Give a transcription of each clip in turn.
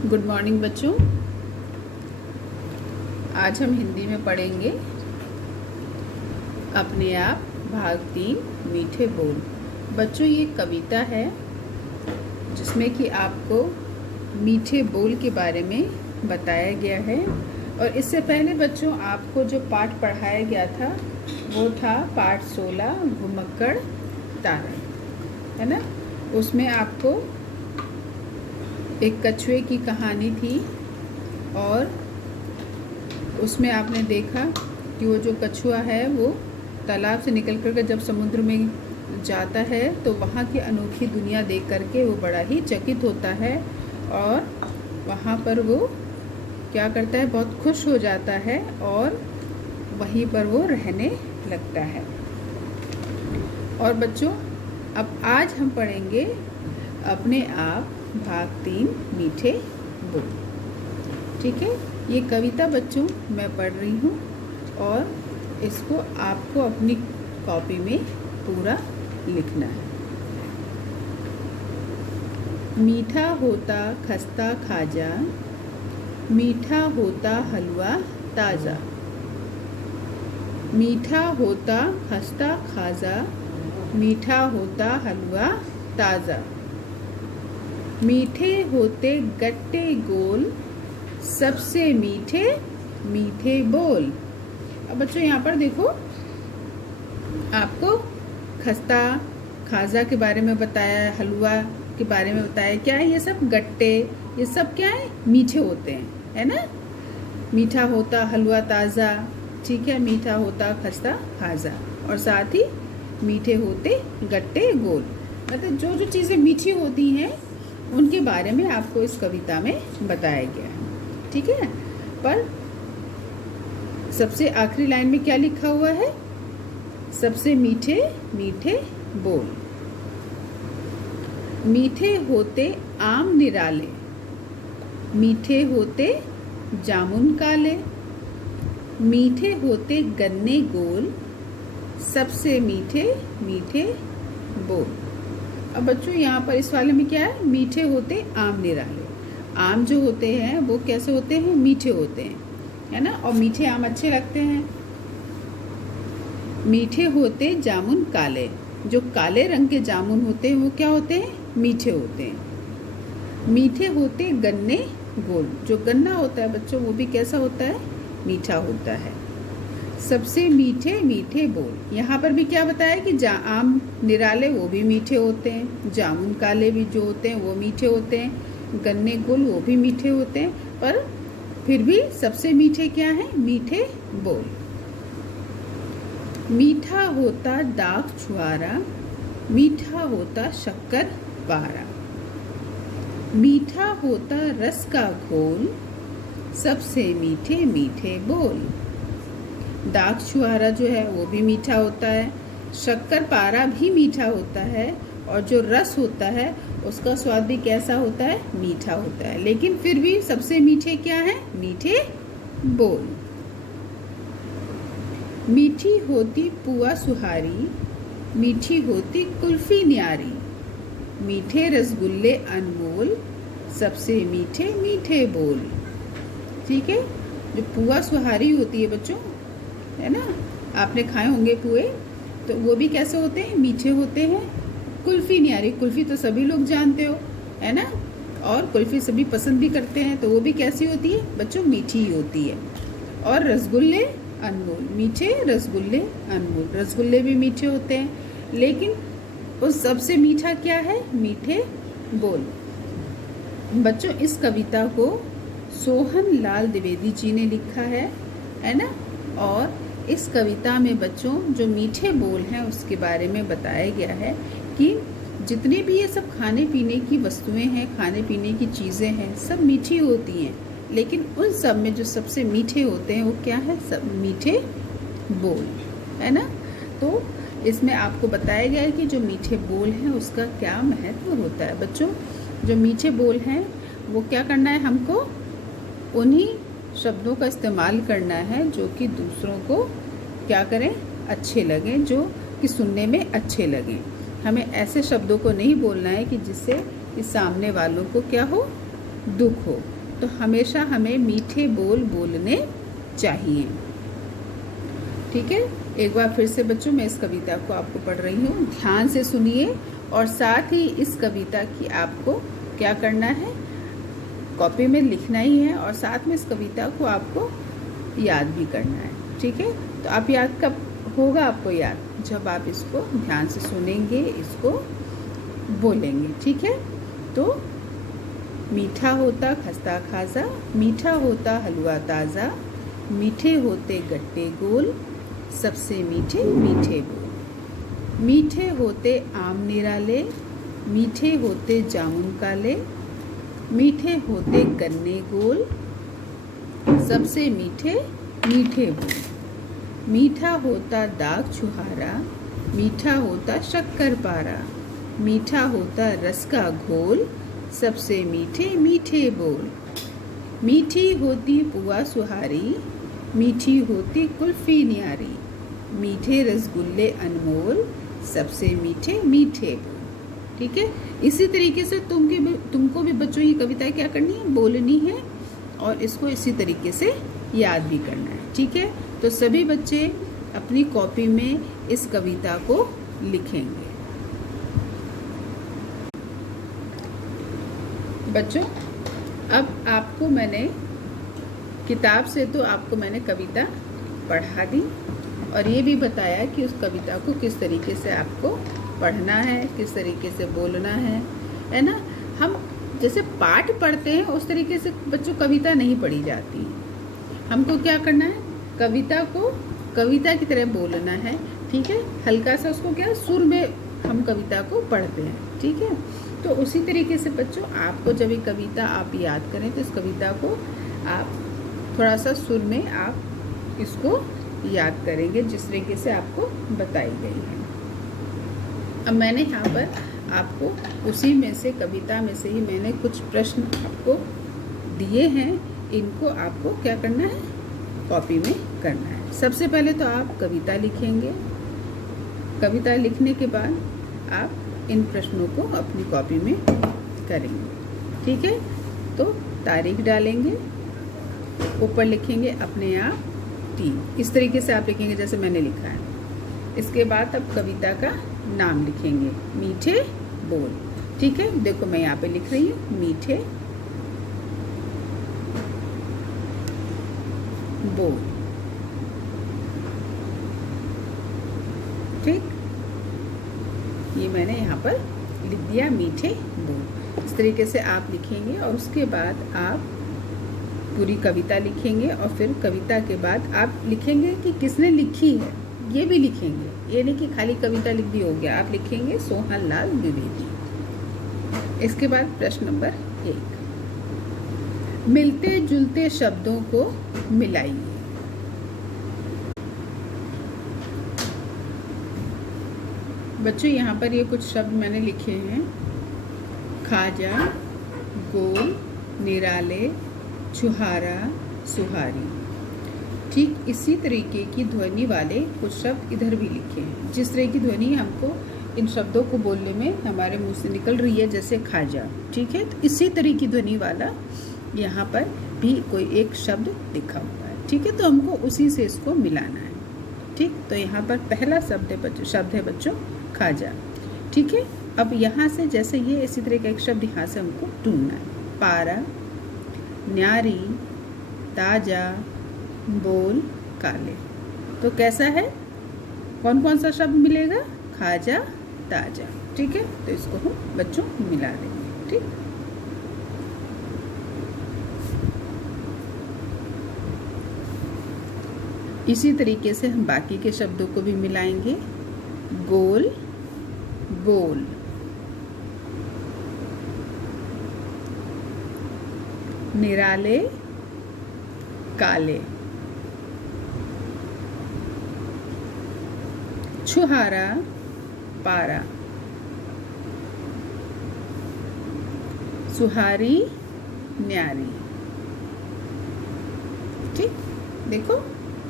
Good morning बच्चों। आज हम हिंदी में पढ़ेंगे अपने आप भाग 3 मीठे बोल। बच्चों ये कविता है जिसमें कि आपको मीठे बोल के बारे में बताया गया है। और इससे पहले बच्चों आपको जो पाठ पढ़ाया गया था वो था पाठ 16 घुमक्कड़ तारा, है ना। उसमें आपको एक कछुए की कहानी थी और उसमें आपने देखा कि वो जो कछुआ है वो तालाब से निकल कर जब समुद्र में जाता है तो वहाँ की अनोखी दुनिया देख करके वो बड़ा ही चकित होता है और वहाँ पर वो क्या करता है, बहुत खुश हो जाता है और वहीं पर वो रहने लगता है। और बच्चों अब आज हम पढ़ेंगे अपने आप भाग 3 मीठे बोल। ठीक है, ये कविता बच्चों मैं पढ़ रही हूँ और इसको आपको अपनी कॉपी में पूरा लिखना है। मीठा होता खस्ता खाजा, मीठा होता हलवा ताज़ा। मीठा होता खस्ता खाजा, मीठा होता हलवा ताज़ा। मीठे होते गट्टे गोल, सबसे मीठे मीठे बोल। अब बच्चों यहाँ पर देखो, आपको खस्ता खाजा के बारे में बताया है, हलवा के बारे में बताया। क्या है ये सब? गट्टे, ये सब क्या है? मीठे होते हैं, है ना। मीठा होता हलवा ताज़ा, ठीक है। मीठा होता खस्ता खाजा और साथ ही मीठे होते गट्टे गोल। मतलब जो जो चीज़ें मीठी होती हैं उनके बारे में आपको इस कविता में बताया गया है, ठीक है। पर सबसे आखिरी लाइन में क्या लिखा हुआ है? सबसे मीठे मीठे बोल। मीठे होते आम निराले, मीठे होते जामुन काले। मीठे होते गन्ने गोल, सबसे मीठे मीठे बोल। अब बच्चों यहाँ पर इस वाले में क्या है? मीठे होते आम निराले। आम जो होते हैं वो कैसे होते हैं? मीठे होते हैं, है ना। और मीठे आम अच्छे लगते हैं। मीठे होते जामुन काले, जो काले रंग के जामुन होते हैं वो क्या होते हैं? मीठे होते हैं। मीठे होते गन्ने गोल, जो गन्ना होता है बच्चों वो भी कैसा होता है? मीठा होता है। सबसे मीठे मीठे बोल। यहाँ पर भी क्या बताया कि आम निराले वो भी मीठे होते हैं, जामुन काले भी जो होते हैं वो मीठे होते हैं, गन्ने गुल वो भी मीठे होते हैं, पर फिर भी सबसे मीठे क्या हैं? मीठे बोल। मीठा होता दाग छुआरा, मीठा होता शक्कर पारा। मीठा होता रस का घोल, सबसे मीठे मीठे बोल। दाग छुहारा जो है वो भी मीठा होता है, शक्कर पारा भी मीठा होता है और जो रस होता है उसका स्वाद भी कैसा होता है? मीठा होता है। लेकिन फिर भी सबसे मीठे क्या है? मीठे बोल। मीठी होती पुआ सुहारी, मीठी होती कुल्फी न्यारी। मीठे रसगुल्ले अनमोल, सबसे मीठे मीठे बोल। ठीक है, जो पुआ सुहारी होती है बच्चों, है ना, आपने खाए होंगे पुए, तो वो भी कैसे होते हैं? मीठे होते हैं। कुल्फ़ी न्यारी, कुल्फ़ी तो सभी लोग जानते हो, है ना, और कुल्फ़ी सभी पसंद भी करते हैं, तो वो भी कैसी होती है बच्चों? मीठी ही होती है। और रसगुल्ले अनमोल, मीठे रसगुल्ले अनमोल, रसगुल्ले भी मीठे होते हैं। लेकिन उस सबसे मीठा क्या है? मीठे बोल। बच्चों इस कविता को सोहन लाल द्विवेदी जी ने लिखा है ना। और इस कविता में बच्चों जो मीठे बोल हैं उसके बारे में बताया गया है कि जितने भी ये सब खाने पीने की वस्तुएं हैं, खाने पीने की चीज़ें हैं, सब मीठी होती हैं, लेकिन उन सब में जो सबसे मीठे होते हैं वो क्या है? सब मीठे बोल, है ना। तो इसमें आपको बताया गया है कि जो मीठे बोल हैं उसका क्या महत्व होता है। बच्चों जो मीठे बोल हैं वो क्या करना है? हमको उन्हीं शब्दों का इस्तेमाल करना है जो कि दूसरों को क्या करें? अच्छे लगें, जो कि सुनने में अच्छे लगें। हमें ऐसे शब्दों को नहीं बोलना है कि जिससे कि सामने वालों को क्या हो? दुख हो। तो हमेशा हमें मीठे बोल बोलने चाहिए। ठीक है, एक बार फिर से बच्चों मैं इस कविता को आपको पढ़ रही हूँ, ध्यान से सुनिए और साथ ही इस कविता की आपको क्या करना है, कॉपी में लिखना ही है और साथ में इस कविता को आपको याद भी करना है। ठीक है, तो आप याद कब होगा आपको याद, जब आप इसको ध्यान से सुनेंगे, इसको बोलेंगे। ठीक है, तो मीठा होता खस्ता खाजा, मीठा होता हलवा ताज़ा, मीठे होते गट्टे गोल, सबसे मीठे मीठे बोल। मीठे होते आम निराले, मीठे होते जामुन काले, मीठे होते गन्ने गोल, सबसे मीठे मीठे बोल। मीठा होता दाग छुहारा, मीठा होता शक्कर पारा, मीठा होता रस का घोल, सबसे मीठे मीठे बोल। मीठी होती पुआ सुहारी, मीठी होती कुल्फी न्यारी, मीठे रसगुल्ले अनमोल, सबसे मीठे मीठे बोल। ठीक है, इसी तरीके से तुमको भी बच्चों ये कविता क्या करनी है, बोलनी है और इसको इसी तरीके से याद भी करना है। ठीक है, तो सभी बच्चे अपनी कॉपी में इस कविता को लिखेंगे। बच्चों, अब आपको मैंने किताब से तो आपको मैंने कविता पढ़ा दी और ये भी बताया कि उस कविता को किस तरीके से आपको पढ़ना है, किस तरीके से बोलना है ना। हम जैसे पाठ पढ़ते हैं उस तरीके से बच्चों कविता नहीं पढ़ी जाती। हमको क्या करना है, कविता को कविता की तरह बोलना है। ठीक है, हल्का सा उसको क्या सुर में हम कविता को पढ़ते हैं। ठीक है, तो उसी तरीके से बच्चों आपको जब ये कविता आप याद करें तो इस कविता को आप थोड़ा सा सुर में आप इसको याद करेंगे जिस तरीके से आपको बताई गई है। अब मैंने यहाँ पर आपको उसी में से कविता में से ही मैंने कुछ प्रश्न आपको दिए हैं, इनको आपको क्या करना है, कॉपी में करना है। सबसे पहले तो आप कविता लिखेंगे, कविता लिखने के बाद आप इन प्रश्नों को अपनी कॉपी में करेंगे। ठीक है, तो तारीख डालेंगे, ऊपर लिखेंगे अपने आप 3, इस तरीके से आप लिखेंगे जैसे मैंने लिखा है। इसके बाद अब कविता का नाम लिखेंगे, मीठे बोल। ठीक है, देखो मैं यहाँ पे लिख रही हूँ मीठे बोल। ठीक, ये मैंने यहाँ पर लिख दिया मीठे बोल। इस तरीके से आप लिखेंगे और उसके बाद आप पूरी कविता लिखेंगे और फिर कविता के बाद आप लिखेंगे कि किसने लिखी है, ये भी लिखेंगे। ये नहीं कि खाली कविता लिख दी हो गया, आप लिखेंगे सोहन लाल द्विवेदी। इसके बाद प्रश्न नंबर 1, मिलते जुलते शब्दों को मिलाइए। बच्चों यहाँ पर ये कुछ शब्द मैंने लिखे हैं, खाजा, गोल, निराले, छुहारा, सुहारी। ठीक इसी तरीके की ध्वनि वाले कुछ शब्द इधर भी लिखे हैं। जिस तरह की ध्वनि हमको इन शब्दों को बोलने में हमारे मुंह से निकल रही है, जैसे खाजा, ठीक है, तो इसी तरह की ध्वनि वाला यहाँ पर भी कोई एक शब्द लिखा हुआ है। ठीक है, तो हमको उसी से इसको मिलाना है। ठीक, तो यहाँ पर पहला शब्द है बच्चों खाजा। ठीक है, अब यहाँ से जैसे ये इसी तरह का एक शब्द यहाँ से हमको ढूंढना है, पारा, न्यारी, ताजा, बोल, काले। तो कैसा है, कौन कौन सा शब्द मिलेगा, खाजा, ताजा। ठीक है, तो इसको हम बच्चों मिला देंगे। ठीक, इसी तरीके से हम बाकी के शब्दों को भी मिलाएंगे, गोल, बोल, निराले, काले, छुहारा, पारा, सुहारी, न्यारी। ठीक, देखो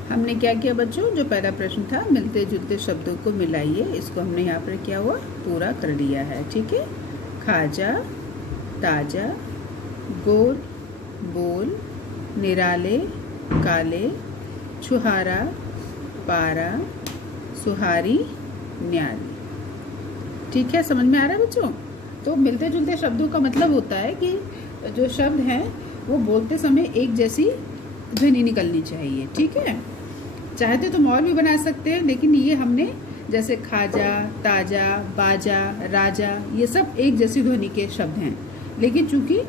हमने क्या किया बच्चों, जो पहला प्रश्न था मिलते जुलते शब्दों को मिलाइए, इसको हमने यहाँ पर क्या हुआ, पूरा कर लिया है। ठीक है, खाजा, ताजा, गोल, बोल, निराले, काले, छुहारा, पारा, सुहारी, न्यारी। ठीक है, समझ में आ रहा है बच्चों? तो मिलते जुलते शब्दों का मतलब होता है कि जो शब्द हैं वो बोलते समय एक जैसी ध्वनि निकलनी चाहिए। ठीक है, चाहते तो और भी बना सकते हैं, लेकिन ये हमने जैसे खाजा, ताजा, बाजा, राजा, ये सब एक जैसी ध्वनि के शब्द हैं। लेकिन चूंकि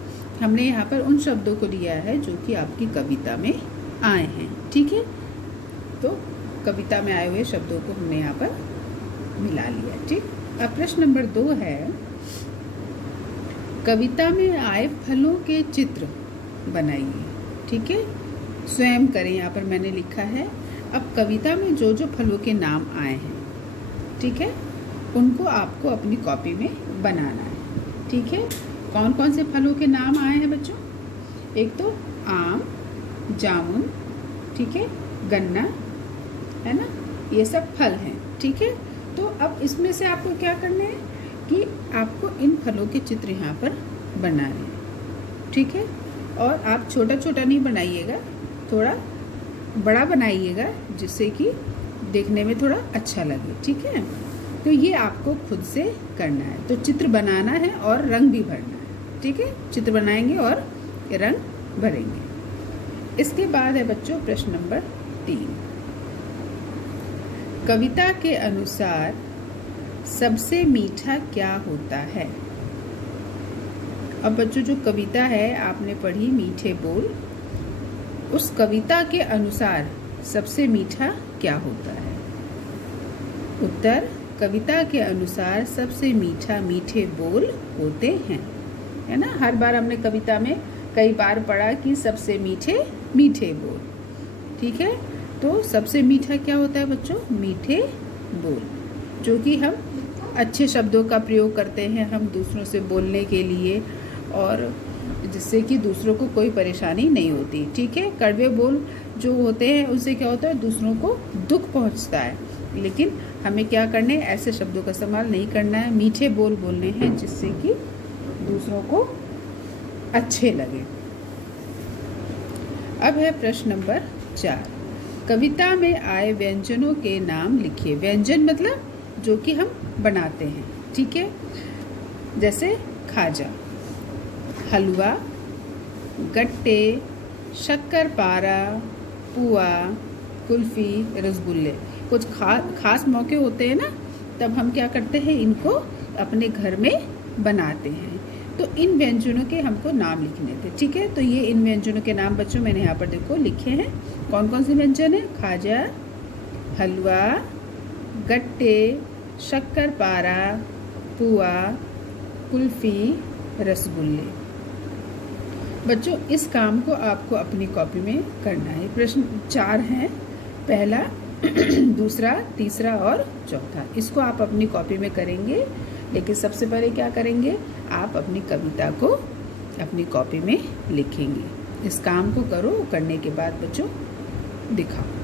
हमने यहाँ पर उन शब्दों को लिया है जो कि आपकी कविता में आए हैं। ठीक है, तो कविता में आए हुए शब्दों को हमने यहाँ पर मिला लिया। ठीक, अब प्रश्न नंबर 2 है, कविता में आए फलों के चित्र बनाइए। ठीक है, स्वयं करें, यहाँ पर मैंने लिखा है। अब कविता में जो जो फलों के नाम आए हैं, ठीक है, उनको आपको अपनी कॉपी में बनाना है। ठीक है, कौन कौन से फलों के नाम आए हैं बच्चों? एक तो आम, जामुन, ठीक है, गन्ना, है ना, ये सब फल हैं। ठीक है, तो अब इसमें से आपको क्या करना है कि आपको इन फलों के चित्र यहाँ पर बनाने हैं। ठीक है, और आप छोटा छोटा नहीं बनाइएगा, थोड़ा बड़ा बनाइएगा, जिससे कि देखने में थोड़ा अच्छा लगे। ठीक है, तो ये आपको खुद से करना है। तो चित्र बनाना है और रंग भी भरना है। ठीक है, चित्र बनाएंगे और रंग भरेंगे। इसके बाद है बच्चों प्रश्न नंबर 3, कविता के अनुसार सबसे मीठा क्या होता है? अब बच्चों जो कविता है आपने पढ़ी मीठे बोल, उस कविता के अनुसार सबसे मीठा क्या होता है? उत्तर, कविता के अनुसार सबसे मीठा मीठे बोल होते हैं। है ना, हर बार हमने कविता में कई बार पढ़ा कि सबसे मीठे मीठे बोल। ठीक है, तो सबसे मीठा क्या होता है बच्चों? मीठे बोल, जो कि हम अच्छे शब्दों का प्रयोग करते हैं हम दूसरों से बोलने के लिए, और जिससे कि दूसरों को कोई परेशानी नहीं होती। ठीक है, कड़वे बोल जो होते हैं उससे क्या होता है, दूसरों को दुख पहुंचता है। लेकिन हमें क्या करना है, ऐसे शब्दों का इस्तेमाल नहीं करना है, मीठे बोल बोलने हैं जिससे कि दूसरों को अच्छे लगे। अब है प्रश्न नंबर 4, कविता में आए व्यंजनों के नाम लिखिए। व्यंजन मतलब जो कि हम बनाते हैं। ठीक है, जैसे खाजा, हलवा, गट्टे, शक्करपारा, पुआ, कुल्फ़ी, रसगुल्ले। कुछ खास मौके होते हैं ना, तब हम क्या करते हैं, इनको अपने घर में बनाते हैं। तो इन व्यंजनों के हमको नाम लिखने थे। ठीक है, तो ये इन व्यंजनों के नाम बच्चों मैंने यहाँ पर देखो लिखे हैं। कौन कौन से व्यंजन हैं? खाजा, हलवा, गट्टे, शक्करपारा, पुआ, कुल्फ़ी, रसगुल्ले। बच्चों इस काम को आपको अपनी कॉपी में करना है। प्रश्न 4 हैं, पहला, दूसरा, तीसरा और चौथा। इसको आप अपनी कॉपी में करेंगे, लेकिन सबसे पहले क्या करेंगे, आप अपनी कविता को अपनी कॉपी में लिखेंगे। इस काम को करो, करने के बाद बच्चों दिखाओ।